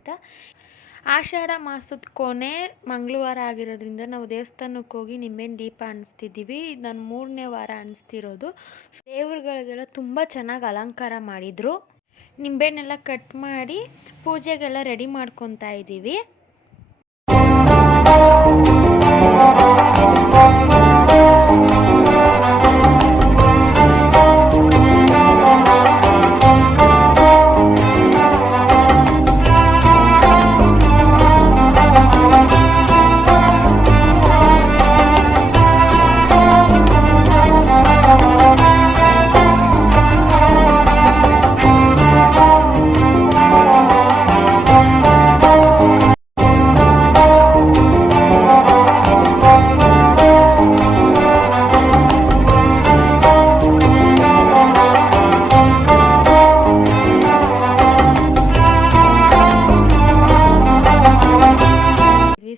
ಆಯಿತಾ. ಆಷಾಢ ಮಾಸದ ಕೊನೆ ಮಂಗಳವಾರ ಆಗಿರೋದ್ರಿಂದ ನಾವು ದೇವಸ್ಥಾನಕ್ಕೆ ಹೋಗಿ ನಿಂಬೆಹಣ್ಣು ದೀಪ ಅಂಟಿಸ್ತಿದ್ದೀವಿ. ನಾನು 3ನೇ ವಾರ ಅಂಟಿಸ್ತಿರೋದು. ದೇವ್ರುಗಳಿಗೆಲ್ಲ ತುಂಬ ಚೆನ್ನಾಗಿ ಅಲಂಕಾರ ಮಾಡಿದರು. ನಿಂಬೆಹಣ್ಣೆಲ್ಲ ಕಟ್ ಮಾಡಿ ಪೂಜೆಗೆಲ್ಲ ರೆಡಿ ಮಾಡ್ಕೊತಾ ಇದ್ದೀವಿ.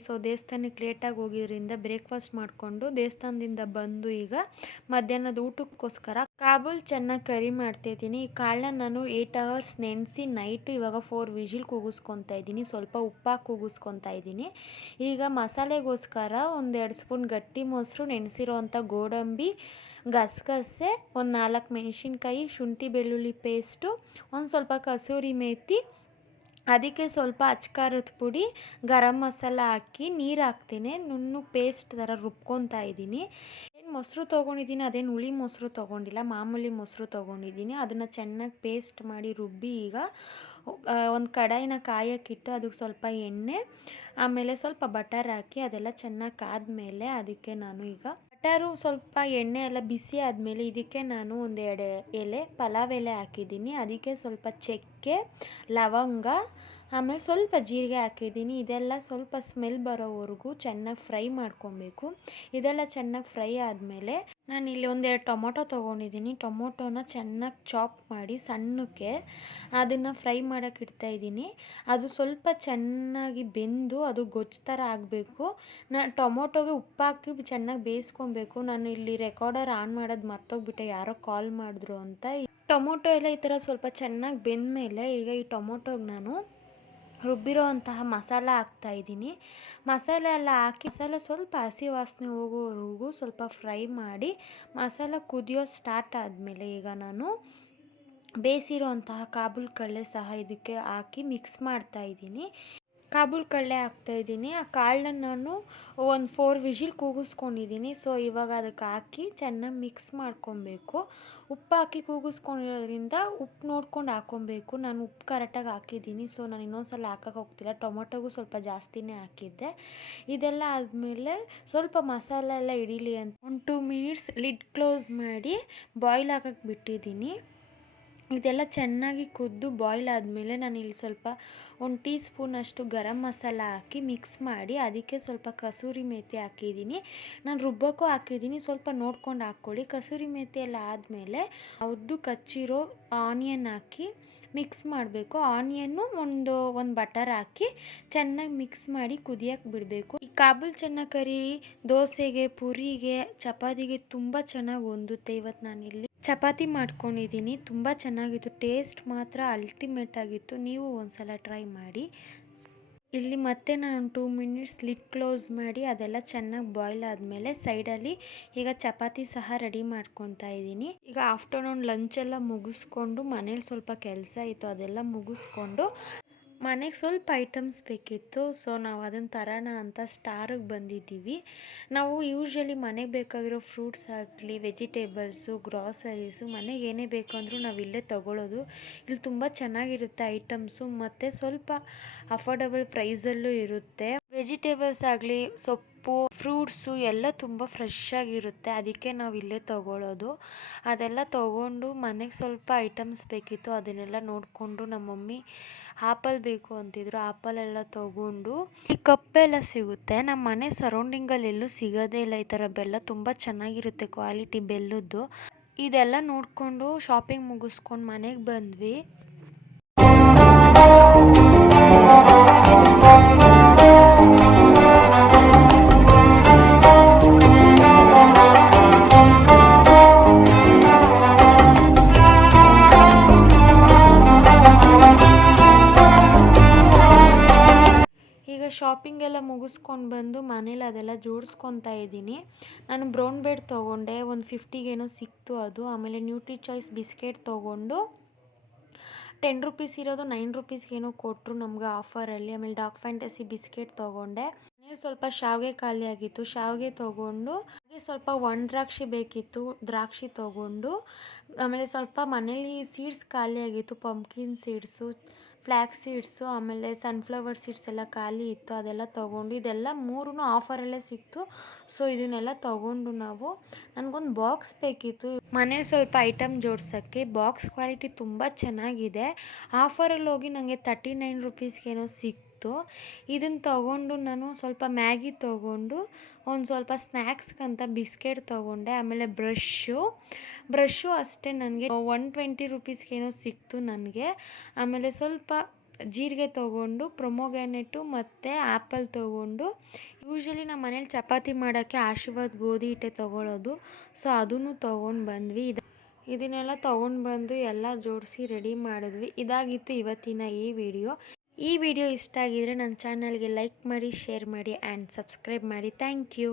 ಸೊ ದೇವಸ್ಥಾನಕ್ಕೆ ಲೇಟಾಗಿ ಹೋಗಿದ್ರಿಂದ ಬ್ರೇಕ್ಫಾಸ್ಟ್ ಮಾಡಿಕೊಂಡು ದೇವಸ್ಥಾನದಿಂದ ಬಂದು ಈಗ ಮಧ್ಯಾಹ್ನದ ಊಟಕ್ಕೋಸ್ಕರ ಕಾಬೂಲ್ ಚೆನ್ನಾಗಿ ಕರಿ ಮಾಡ್ತಾಯಿದ್ದೀನಿ. ಈ ಕಾಳನ್ನ ನಾನು 8 hours ನೆನೆಸಿ ನೈಟು ಇವಾಗ 4 ವಿಜಿಲ್ ಕೂಗಿಸ್ಕೊತಾ ಇದ್ದೀನಿ. ಸ್ವಲ್ಪ ಉಪ್ಪಾಕಿ ಕೂಗಿಸ್ಕೊತಾ ಇದ್ದೀನಿ. ಈಗ ಮಸಾಲೆಗೋಸ್ಕರ 1-2 ಸ್ಪೂನ್ ಗಟ್ಟಿ ಮೊಸರು, ನೆನೆಸಿರೋ ಅಂಥ ಗೋಡಂಬಿ, ಗಸಗಸೆ, ಒಂದು 4 ಮೆಣಸಿನ್ಕಾಯಿ, ಶುಂಠಿ ಬೆಳ್ಳುಳ್ಳಿ ಪೇಸ್ಟು, ಒಂದು ಸ್ವಲ್ಪ ಕಸೂರಿ ಮೇಥಿ, ಅದಕ್ಕೆ ಸ್ವಲ್ಪ ಅಚ್ಕಾರದ ಪುಡಿ, ಗರಂ ಮಸಾಲ ಹಾಕಿ ನೀರು ಹಾಕ್ತೀನಿ. ನುಣ್ಣು ಪೇಸ್ಟ್ ಥರ ರುಬ್ಕೊತಾ ಇದ್ದೀನಿ. ಏನು ಮೊಸರು ತೊಗೊಂಡಿದ್ದೀನಿ, ಅದೇನು ಹುಳಿ ಮೊಸರು ತೊಗೊಂಡಿಲ್ಲ, ಮಾಮೂಲಿ ಮೊಸರು ತೊಗೊಂಡಿದ್ದೀನಿ. ಅದನ್ನು ಚೆನ್ನಾಗಿ ಪೇಸ್ಟ್ ಮಾಡಿ ರುಬ್ಬಿ ಈಗ ಒಂದು ಕಡಾಯಿನ ಕಾಯಕ್ಕಿಟ್ಟು ಅದಕ್ಕೆ ಸ್ವಲ್ಪ ಎಣ್ಣೆ, ಆಮೇಲೆ ಸ್ವಲ್ಪ ಬಟರ್ ಹಾಕಿ ಅದೆಲ್ಲ ಚೆನ್ನಾಗಿ ಕಾದ್ಮೇಲೆ ಅದಕ್ಕೆ ನಾನು ಈಗ ಬಟರು ಸ್ವಲ್ಪ ಎಣ್ಣೆ ಎಲ್ಲ ಬಿಸಿ ಆದಮೇಲೆ ಇದಕ್ಕೆ ನಾನು 1-2 ಎಲೆ ಪಲಾವ್ ಎಲೆ ಹಾಕಿದ್ದೀನಿ. ಅದಕ್ಕೆ ಸ್ವಲ್ಪ ಚಕ್ಕೆ, ಲವಂಗ, ಆಮೇಲೆ ಸ್ವಲ್ಪ ಜೀರಿಗೆ ಹಾಕಿದ್ದೀನಿ. ಇದೆಲ್ಲ ಸ್ವಲ್ಪ ಸ್ಮೆಲ್ ಬರೋವರೆಗೂ ಚೆನ್ನಾಗಿ ಫ್ರೈ ಮಾಡ್ಕೊಬೇಕು. ಇದೆಲ್ಲ ಚೆನ್ನಾಗಿ ಫ್ರೈ ಆದಮೇಲೆ ನಾನಿಲ್ಲಿ 1-2 ಟೊಮೊಟೊ ತೊಗೊಂಡಿದ್ದೀನಿ. ಟೊಮೊಟೊನ ಚೆನ್ನಾಗಿ ಚಾಪ್ ಮಾಡಿ ಸಣ್ಣಕ್ಕೆ ಅದನ್ನು ಫ್ರೈ ಮಾಡೋಕ್ಕೆ ಇಡ್ತಾಯಿದ್ದೀನಿ. ಅದು ಸ್ವಲ್ಪ ಚೆನ್ನಾಗಿ ಬೆಂದು ಅದು ಗೊಜ್ಜು ಥರ ಆಗಬೇಕು. ಟೊಮೊಟೊಗೆ ಉಪ್ಪಾಕಿ ಚೆನ್ನಾಗಿ ಬೇಯಿಸ್ಕೊಬೇಕು. ನಾನು ಇಲ್ಲಿ ರೆಕಾರ್ಡರ್ ಆನ್ ಮಾಡೋದು ಮರ್ತೋಗ್ಬಿಟ್ಟೆ, ಯಾರೋ ಕಾಲ್ ಮಾಡಿದ್ರು ಅಂತ. ಟೊಮೊಟೊ ಎಲ್ಲ ಈ ಥರ ಸ್ವಲ್ಪ ಚೆನ್ನಾಗಿ ಬೆಂದಮೇಲೆ ಈಗ ಈ ಟೊಮೊಟೊಗೆ ನಾನು ರುಬ್ಬಿರೋ ಅಂತಹ ಮಸಾಲ ಹಾಕ್ತಾಯಿದ್ದೀನಿ. ಮಸಾಲೆ ಎಲ್ಲ ಹಾಕಿ ಮಸಾಲೆ ಸ್ವಲ್ಪ ಹಸಿ ವಾಸನೆ ಹೋಗೋವರೆಗೂ ಸ್ವಲ್ಪ ಫ್ರೈ ಮಾಡಿ ಮಸಾಲ ಕುದಿಯೋ ಸ್ಟಾರ್ಟ್ ಆದಮೇಲೆ ಈಗ ನಾನು ಬೇಯಿಸಿರೋ ಅಂತಹ ಕಾಬೂಲ್ ಕಡಲೆ ಸಹ ಇದಕ್ಕೆ ಹಾಕಿ ಮಿಕ್ಸ್ ಮಾಡ್ತಾಯಿದ್ದೀನಿ. ಕಾಬೂಲ್ ಕಡಲೆ ಹಾಕ್ತಾಯಿದ್ದೀನಿ. ಆ ಕಾಳನ್ನ ನಾನು ಒಂದು 4 ವಿಜಿಲ್ ಕೂಗಿಸ್ಕೊಂಡಿದ್ದೀನಿ. ಸೊ ಇವಾಗ ಅದಕ್ಕೆ ಹಾಕಿ ಚೆನ್ನಾಗಿ ಮಿಕ್ಸ್ ಮಾಡ್ಕೊಬೇಕು. ಉಪ್ಪು ಹಾಕಿ ಕೂಗಿಸ್ಕೊಂಡಿರೋದ್ರಿಂದ ಉಪ್ಪು ನೋಡ್ಕೊಂಡು ಹಾಕ್ಕೊಬೇಕು. ನಾನು ಉಪ್ಪು ಕರೆಕ್ಟಾಗಿ ಹಾಕಿದ್ದೀನಿ. ಸೊ ನಾನು ಇನ್ನೊಂದ್ಸಲ ಹಾಕೋಕೆ ಹೋಗ್ತಿಲ್ಲ, ಟೊಮೊಟೊಗೂ ಸ್ವಲ್ಪ ಜಾಸ್ತಿನೇ ಹಾಕಿದ್ದೆ. ಇದೆಲ್ಲ ಆದಮೇಲೆ ಸ್ವಲ್ಪ ಮಸಾಲೆ ಎಲ್ಲ ಹಿಡೀಲಿ ಅಂತ 1-2 ಮಿನಿಟ್ಸ್ ಲಿಡ್ ಕ್ಲೋಸ್ ಮಾಡಿ ಬಾಯ್ಲ್ ಹಾಕೋಕ್ಕೆ ಬಿಟ್ಟಿದ್ದೀನಿ. ಇದೆಲ್ಲ ಚೆನ್ನಾಗಿ ಕುದ್ದು ಬಾಯ್ಲ್ ಆದಮೇಲೆ ನಾನು ಇಲ್ಲಿ ಸ್ವಲ್ಪ 1 ಟೀ ಸ್ಪೂನಷ್ಟು ಗರಂ ಮಸಾಲ ಹಾಕಿ ಮಿಕ್ಸ್ ಮಾಡಿ ಅದಕ್ಕೆ ಸ್ವಲ್ಪ ಕಸೂರಿ ಮೇಥಿ ಹಾಕಿದ್ದೀನಿ. ನಾನು ರುಬ್ಬಕ್ಕೂ ಹಾಕಿದ್ದೀನಿ, ಸ್ವಲ್ಪ ನೋಡ್ಕೊಂಡು ಹಾಕ್ಕೊಳ್ಳಿ. ಕಸೂರಿ ಮೇಥಿ ಎಲ್ಲ ಆದಮೇಲೆ ಉದ್ದು ಕಚ್ಚಿರೋ ಆನಿಯನ್ ಹಾಕಿ ಮಿಕ್ಸ್ ಮಾಡಬೇಕು. ಆನಿಯನ್ನು ಒಂದು ಬಟರ್ ಹಾಕಿ ಚೆನ್ನಾಗಿ ಮಿಕ್ಸ್ ಮಾಡಿ ಕುದಿಯೋಕ್ಕೆ ಬಿಡಬೇಕು. ಈ ಕಾಬೂಲ್ ಚನ್ನ ಕರಿ ದೋಸೆಗೆ, ಪುರಿಗೆ, ಚಪಾತಿಗೆ ತುಂಬ ಚೆನ್ನಾಗಿ ಹೊಂದುತ್ತೆ. ಇವತ್ತು ನಾನಿಲ್ಲಿ ಚಪಾತಿ ಮಾಡ್ಕೊಂಡಿದ್ದೀನಿ. ತುಂಬ ಚೆನ್ನಾಗಿತ್ತು, ಟೇಸ್ಟ್ ಮಾತ್ರ ಅಲ್ಟಿಮೇಟ್ ಆಗಿತ್ತು. ನೀವು ಒಂದ್ಸಲ ಟ್ರೈ ಮಾಡಿ. ಇಲ್ಲಿ ಮತ್ತೆ ನಾನು 2 ಮಿನಿಟ್ಸ್ ಲಿಡ್ ಕ್ಲೋಸ್ ಮಾಡಿ ಅದೆಲ್ಲ ಚೆನ್ನಾಗಿ ಬಾಯ್ಲ್ ಆದಮೇಲೆ ಸೈಡಲ್ಲಿ ಈಗ ಚಪಾತಿ ಸಹ ರೆಡಿ ಮಾಡ್ಕೊತಾ ಇದ್ದೀನಿ. ಈಗ ಆಫ್ಟರ್ನೂನ್ ಲಂಚೆಲ್ಲ ಮುಗಿಸ್ಕೊಂಡು ಮನೇಲಿ ಸ್ವಲ್ಪ ಕೆಲಸ ಇತ್ತು, ಅದೆಲ್ಲ ಮುಗಿಸ್ಕೊಂಡು ಮನೆಗೆ ಸ್ವಲ್ಪ ಐಟಮ್ಸ್ ಬೇಕಿತ್ತು. ಸೊ ನಾವು ಅದನ್ನು ತರೋಣ ಅಂತ ಸ್ಟಾರಿಗೆ ಬಂದಿದ್ದೀವಿ. ನಾವು ಯೂಶ್ವಲಿ ಮನೆಗೆ ಬೇಕಾಗಿರೋ ಫ್ರೂಟ್ಸ್ ಆಗಲಿ, ವೆಜಿಟೇಬಲ್ಸು, ಗ್ರಾಸರೀಸು, ಮನೆಗೆ ಏನೇ ಬೇಕು ಅಂದರೂ ನಾವು ಇಲ್ಲೇ ತೊಗೊಳ್ಳೋದು. ಇಲ್ಲಿ ತುಂಬ ಚೆನ್ನಾಗಿರುತ್ತೆ ಐಟಮ್ಸು, ಮತ್ತು ಸ್ವಲ್ಪ ಅಫೋರ್ಡಬಲ್ ಪ್ರೈಸಲ್ಲೂ ಇರುತ್ತೆ. ವೆಜಿಟೇಬಲ್ಸ್ ಆಗಲಿ, ಸೊಪ್ಪು, ಫ್ರೂಟ್ಸು ಎಲ್ಲ ತುಂಬ ಫ್ರೆಶ್ ಆಗಿರುತ್ತೆ. ಅದಕ್ಕೆ ನಾವು ಇಲ್ಲೇ ತೊಗೊಳ್ಳೋದು. ಅದೆಲ್ಲ ತೊಗೊಂಡು ಮನೆಗೆ ಸ್ವಲ್ಪ ಐಟಮ್ಸ್ ಬೇಕಿತ್ತು, ಅದನ್ನೆಲ್ಲ ನೋಡಿಕೊಂಡು ನಮ್ಮ ಮಮ್ಮಿ ಆಪಲ್ ಬೇಕು ಅಂತಿದ್ರು. ಆಪಲ್ ಎಲ್ಲ ತೊಗೊಂಡು ಈ ಕಪ್ಪೆಲ್ಲ ಸಿಗುತ್ತೆ. ನಮ್ಮ ಮನೆ ಸರೌಂಡಿಂಗಲ್ಲಿ ಎಲ್ಲೂ ಸಿಗೋದೇ ಇಲ್ಲ ಈ ಥರ ಬೆಲ್ಲ. ತುಂಬ ಚೆನ್ನಾಗಿರುತ್ತೆ ಕ್ವಾಲಿಟಿ ಬೆಲ್ಲದ್ದು. ಇದೆಲ್ಲ ನೋಡಿಕೊಂಡು ಶಾಪಿಂಗ್ ಮುಗಿಸ್ಕೊಂಡು ಮನೆಗೆ ಬಂದ್ವಿ. ಶಾಪಿಂಗ್ ಎಲ್ಲ ಮುಗಿಸ್ಕೊಂಡು ಬಂದು ಮನೇಲಿ ಅದೆಲ್ಲ ಜೋಡಿಸ್ಕೊತಾ ಇದ್ದೀನಿ. ನಾನು ಬ್ರೌನ್ ಬ್ರೆಡ್ ತೊಗೊಂಡೆ, ಒಂದು 50ಗೇನೋ ಸಿಕ್ತು ಅದು. ಆಮೇಲೆ ನ್ಯೂಟ್ರಿ ಚಾಯ್ಸ್ ಬಿಸ್ಕೆಟ್ ತೊಗೊಂಡು 10 ರುಪೀಸ್ ಇರೋದು 9 ರುಪೀಸ್ಗೇನೋ ಕೊಟ್ಟರು ನಮ್ಗೆ ಆಫರಲ್ಲಿ. ಆಮೇಲೆ ಡಾರ್ಕ್ ಫ್ಯಾಂಟಸಿ ಬಿಸ್ಕೆಟ್ ತೊಗೊಂಡೆ. ಸ್ವಲ್ಪ ಶಾವಿಗೆ ಖಾಲಿ ಆಗಿತ್ತು, ಶಾವಿಗೆ ತೊಗೊಂಡು ಹಾಗೆ ಸ್ವಲ್ಪ ಒಣ ದ್ರಾಕ್ಷಿ ಬೇಕಿತ್ತು, ದ್ರಾಕ್ಷಿ ತೊಗೊಂಡು ಆಮೇಲೆ ಸ್ವಲ್ಪ ಮನೇಲಿ ಸೀಡ್ಸ್ ಖಾಲಿ ಆಗಿತ್ತು, ಪಂಪ್ಕಿನ್ ಸೀಡ್ಸು, ಫ್ಲ್ಯಾಕ್ಸ್ ಸೀಡ್ಸು, ಆಮೇಲೆ ಸನ್ಫ್ಲವರ್ ಸೀಡ್ಸ್ ಎಲ್ಲ ಖಾಲಿ ಇತ್ತು, ಅದೆಲ್ಲ ತೊಗೊಂಡು ಇದೆಲ್ಲ ಮೂರೂ ಆಫರಲ್ಲೇ ಸಿಕ್ತು. ಸೊ ಇದನ್ನೆಲ್ಲ ತೊಗೊಂಡು ನಾವು ನನಗೊಂದು ಬಾಕ್ಸ್ ಬೇಕಿತ್ತು ಮನೇಲಿ ಸ್ವಲ್ಪ ಐಟಮ್ ಜೋಡ್ಸೋಕ್ಕೆ. ಬಾಕ್ಸ್ ಕ್ವಾಲಿಟಿ ತುಂಬ ಚೆನ್ನಾಗಿದೆ. ಆಫರಲ್ಲಿ ಹೋಗಿ ನನಗೆ 39 ರುಪೀಸ್ಗೇನೋ ಸಿಕ್ತು. ಇದನ್ನು ತೊಗೊಂಡು ನಾನು ಸ್ವಲ್ಪ ಮ್ಯಾಗಿ ತೊಗೊಂಡು ಒಂದು ಸ್ವಲ್ಪ ಸ್ನ್ಯಾಕ್ಸ್ಗಂತ ಬಿಸ್ಕೆಟ್ ತೊಗೊಂಡೆ. ಆಮೇಲೆ ಬ್ರಷ್ಷು ಅಷ್ಟೇ ನನಗೆ 120 ರುಪೀಸ್ಗೇನೋ ಸಿಕ್ತು ನನಗೆ. ಆಮೇಲೆ ಸ್ವಲ್ಪ ಜೀರಿಗೆ ತೊಗೊಂಡು, ಪ್ರೊಮೊಗ್ಯಾನೆಟು ಮತ್ತು ಆ್ಯಪಲ್ ತೊಗೊಂಡು, ಯೂಶ್ವಲಿ ನಮ್ಮ ಮನೇಲಿ ಚಪಾತಿ ಮಾಡೋಕ್ಕೆ ಆಶೀರ್ವಾದ್ ಗೋಧಿ ಹಿಟ್ಟೆ ತೊಗೊಳ್ಳೋದು. ಸೊ ಅದನ್ನು ತೊಗೊಂಡು ಬಂದ್ವಿ. ಇದನ್ನೆಲ್ಲ ತೊಗೊಂಡು ಬಂದು ಎಲ್ಲ ಜೋಡಿಸಿ ರೆಡಿ ಮಾಡಿದ್ವಿ. ಇದಾಗಿತ್ತು ಇವತ್ತಿನ ಈ ವಿಡಿಯೋ ಇಷ್ಟ ಆಗಿದರೆ ನನ್ನ ಚಾನಲ್ಗೆ ಲೈಕ್ ಮಾಡಿ, ಶೇರ್ ಮಾಡಿ ಆ್ಯಂಡ್ ಸಬ್ಸ್ಕ್ರೈಬ್ ಮಾಡಿ. Thank you.